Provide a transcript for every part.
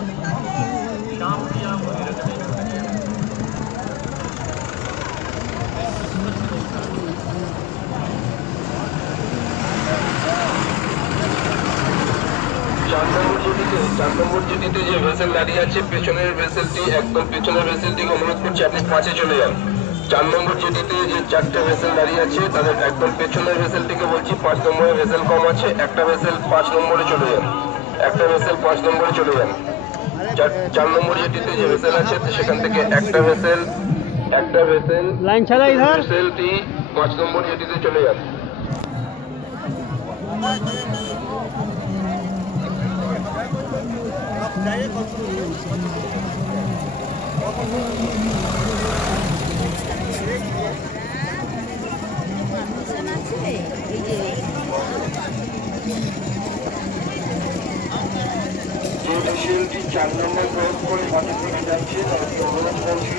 চার নম্বর জেটিতে যে ভেসেল দাঁড়িয়ে আছে পেছনের ভেসেলটি একদম পেছনের ভেসেলটিকে অনুরোধ করছি আপনি 5-এ চলে যান। 4 নম্বর জেটিতে যে 4টে ভেসেল দাঁড়িয়ে আছে তাদের একদম পেছনের ভেসেলটিকে বলছি 5 নম্বরে ভেসেল কম আছে, একটা ভেসেল 5 নম্বরে চলে যান, একটা ভেসেল 5 নম্বরে চলে যান। 4 নম্বর জেটিতে যে ভেসেল আছে সেখান থেকে একটা ভেসেল লাইন ছাড়া ভেসেলটি 5 নম্বর জেটিতে চলে যান। যে ভেসেলটি 4 নম্বর ক্রস করে মাঠের দিকে যাচ্ছে তাকে অনুরোধ করছি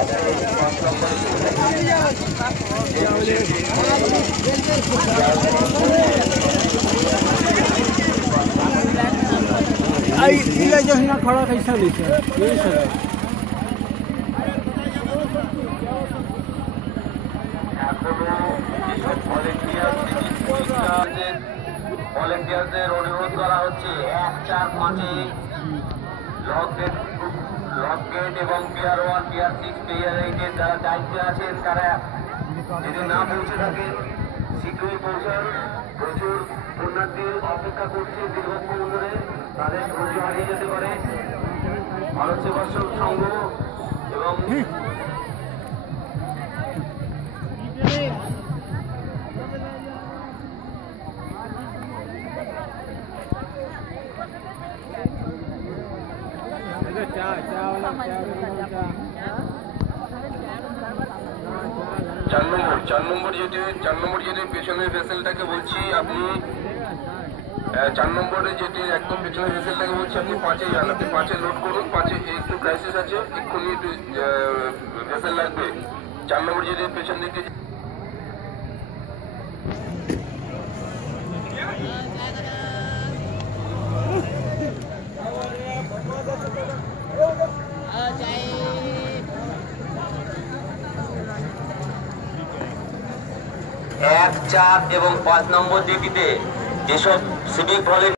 আপনার 5 নম্বরে खड़ा कैसा नीचे ভলেন্টিয়ারদের অনুরোধ করা হচ্ছে 1-4-5-এ লক গেট এবং পিয়ার 1, পিয়ার 6, পিয়ার 8-এ যারা দায়িত্বে আছেন তারা যদি না পৌঁছে থাকেন শীঘ্রই পৌঁছান। প্রচুর পুণ্যার্থী অপেক্ষা করছে দীর্ঘক্ষণ ধরে, তাদের ধৈর্য হারিয়ে যেতে পারে। ভারত সেবাশ্রম সংঘ এবং চার নম্বর যেটির পেছনের ভেসেলটাকে বলছি আপনি 4 নম্বরে যেটির একদম পেছনের ভেসেলটাকে বলছি আপনি 5-এ যান, আপনি 5-এ লোড করুন। 5-এ একটু ক্রাইসিস আছে, এক্ষুনি একটু ভেসেল লাগবে। 4 নম্বর যেটির পেছন দিকে এক, 4 এবং 5 নম্বর ডিউটিতে যেসব সিভিক ভলেন্টিয়ার